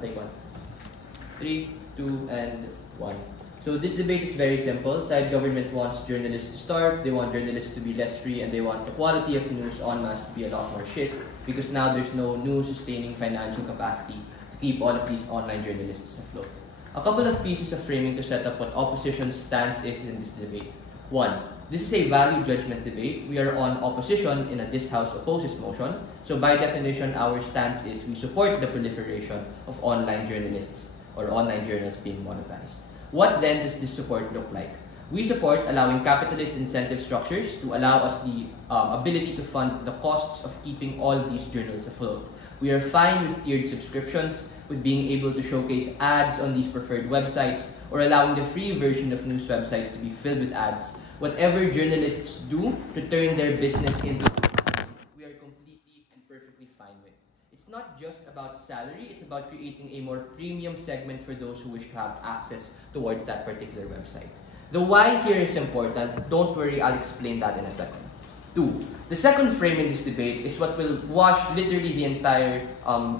I'll take one. 3, 2, and 1. So this debate is very simple. Side government wants journalists to starve, they want journalists to be less free, and they want the quality of news en masse to be a lot more shit because now there's no new sustaining financial capacity to keep all of these online journalists afloat. A couple of pieces of framing to set up what opposition's stance is in this debate. 1. This is a value judgment debate. We are on opposition in a this house opposes motion. So by definition, our stance is we support the proliferation of online journalists or online journals being monetized. What then does this support look like? We support allowing capitalist incentive structures to allow us the ability to fund the costs of keeping all these journals afloat. We are fine with tiered subscriptions, with being able to showcase ads on these preferred websites, or allowing the free version of news websites to be filled with ads. Whatever journalists do to turn their business into we are completely and perfectly fine with. It's not just about salary, it's about creating a more premium segment for those who wish to have access towards that particular website. The why here is important. Don't worry, I'll explain that in a second. 2. The second frame in this debate is what will wash literally the entire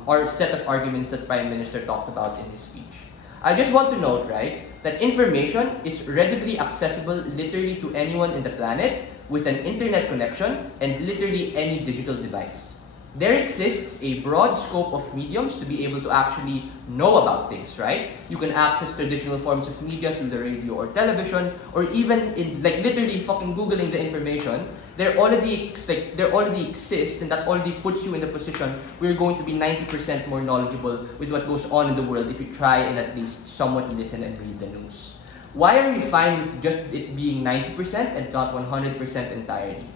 or set of arguments that Prime Minister talked about in his speech. I just want to note, right, that information is readily accessible literally to anyone in the planet with an internet connection and literally any digital device. There exists a broad scope of mediums to be able to actually know about things, right? You can access traditional forms of media through the radio or television, or even in literally fucking Googling the information. There already exists, and that already puts you in the position where you're going to be 90% more knowledgeable with what goes on in the world if you try and at least somewhat listen and read the news. Why are we fine with just it being 90% and not 100% entirely?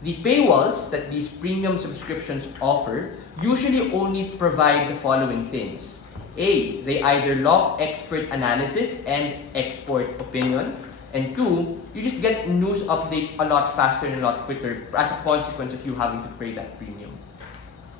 The paywalls that these premium subscriptions offer usually only provide the following things. A, they either lock expert analysis and export opinion. And 2, you just get news updates a lot faster and a lot quicker as a consequence of you having to pay that premium.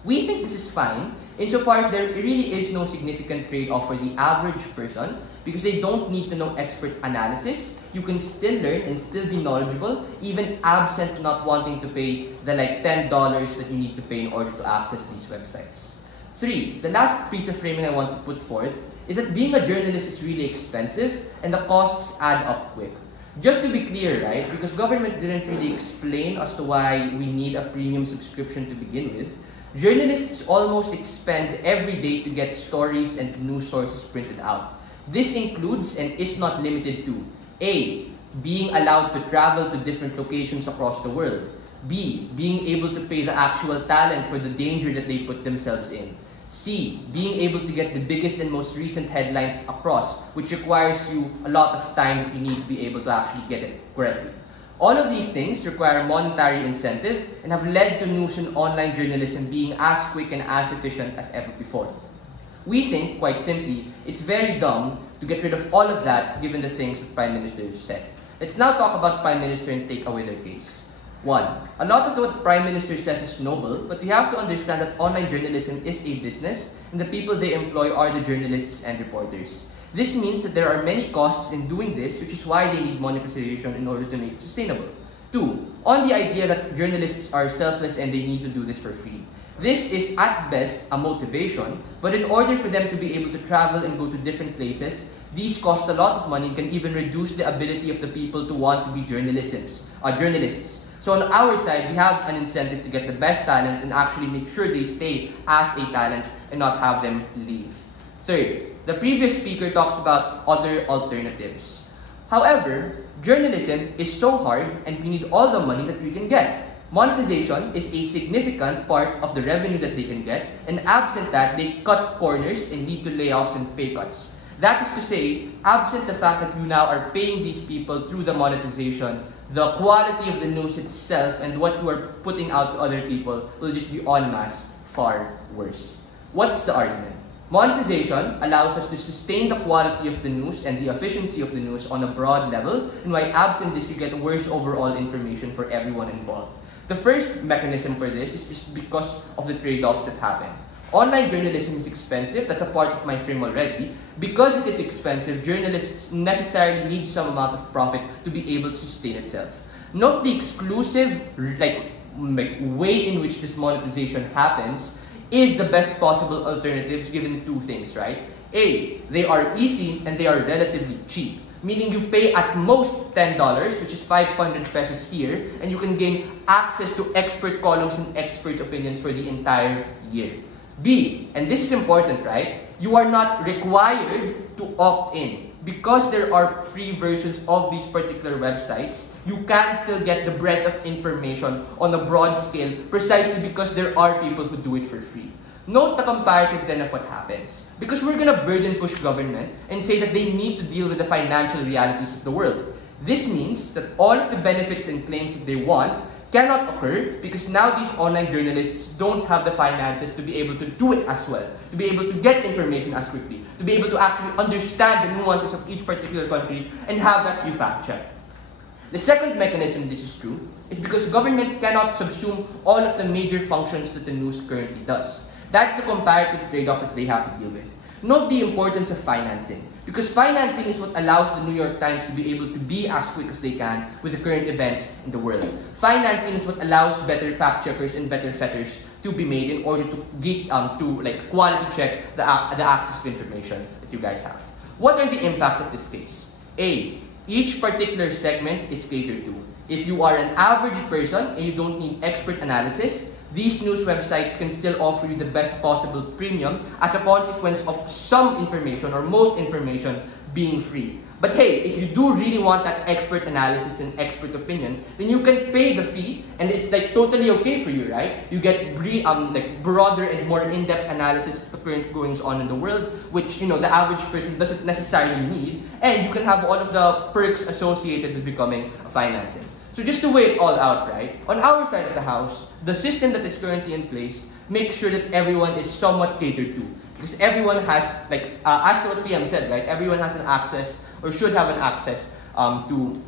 We think this is fine insofar as there really is no significant trade-off for the average person because they don't need to know expert analysis. You can still learn and still be knowledgeable even absent not wanting to pay the $10 that you need to pay in order to access these websites. 3, the last piece of framing I want to put forth is that being a journalist is really expensive and the costs add up quick. Just to be clear, right, because government didn't really explain as to why we need a premium subscription to begin with, journalists almost expend every day to get stories and news sources printed out. This includes and is not limited to A, being allowed to travel to different locations across the world. B, being able to pay the actual talent for the danger that they put themselves in. C, being able to get the biggest and most recent headlines across, which requires you a lot of time that you need to be able to actually get it correctly. All of these things require monetary incentive and have led to news and online journalism being as quick and as efficient as ever before. We think, quite simply, it's very dumb to get rid of all of that given the things that Prime Minister said. Let's now talk about Prime Minister and take away their case. 1. A lot of what Prime Minister says is noble, but we have to understand that online journalism is a business and the people they employ are the journalists and reporters. This means that there are many costs in doing this, which is why they need monetization in order to make it sustainable. 2. On the idea that journalists are selfless and they need to do this for free. This is at best a motivation, but in order for them to be able to travel and go to different places, these cost a lot of money and can even reduce the ability of the people to want to be journalists. So on our side, we have an incentive to get the best talent and actually make sure they stay as a talent and not have them leave. 3. The previous speaker talks about other alternatives. However, journalism is so hard and we need all the money that we can get. Monetization is a significant part of the revenue that they can get, and absent that, they cut corners and lead to layoffs and pay cuts. That is to say, absent the fact that you now are paying these people through the monetization, the quality of the news itself and what you are putting out to other people will just be en masse far worse. What's the argument? Monetization allows us to sustain the quality of the news and the efficiency of the news on a broad level, and why absent this, you get worse overall information for everyone involved. The first mechanism for this is because of the trade-offs that happen. Online journalism is expensive, that's a part of my frame already. Because it is expensive, journalists necessarily need some amount of profit to be able to sustain itself. Note the exclusive way in which this monetization happens is the best possible alternatives given two things, right? A, they are easy and they are relatively cheap. Meaning you pay at most $10, which is 500 pesos here, and you can gain access to expert columns and experts' opinions for the entire year. B, and this is important, right? You are not required to opt in. Because there are free versions of these particular websites, you can still get the breadth of information on a broad scale precisely because there are people who do it for free. Note the comparative then of what happens. Because we're going to burden push government and say that they need to deal with the financial realities of the world. This means that all of the benefits and claims that they want cannot occur because now these online journalists don't have the finances to be able to do it as well, to be able to get information as quickly, to be able to actually understand the nuances of each particular country and have that be fact-checked. The second mechanism this is true is because government cannot subsume all of the major functions that the news currently does. That's the comparative trade-off that they have to deal with. Note the importance of financing, because financing is what allows the New York Times to be able to be as quick as they can with the current events in the world. Financing is what allows better fact-checkers and better fetters to be made in order to get quality check the access to information that you guys have. What are the impacts of this case? A, each particular segment is catered to. If you are an average person and you don't need expert analysis, these news websites can still offer you the best possible premium as a consequence of some information or most information being free. But hey, if you do really want that expert analysis and expert opinion, then you can pay the fee and it's totally okay for you, right? You get broader and more in-depth analysis of the current goings on in the world, which the average person doesn't necessarily need, and you can have all of the perks associated with becoming a financing. So just to weigh it all out, right? On our side of the house, the system that is currently in place makes sure that everyone is somewhat catered to. Because everyone has, as to what PM said, right? Everyone has an access, or should have an access, to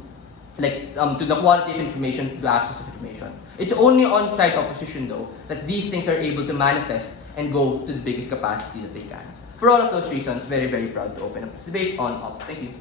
the quality of information, to the access of information. It's only on-site opposition, though, that these things are able to manifest and go to the biggest capacity that they can. For all of those reasons, very, very proud to open up this debate on UP. Thank you.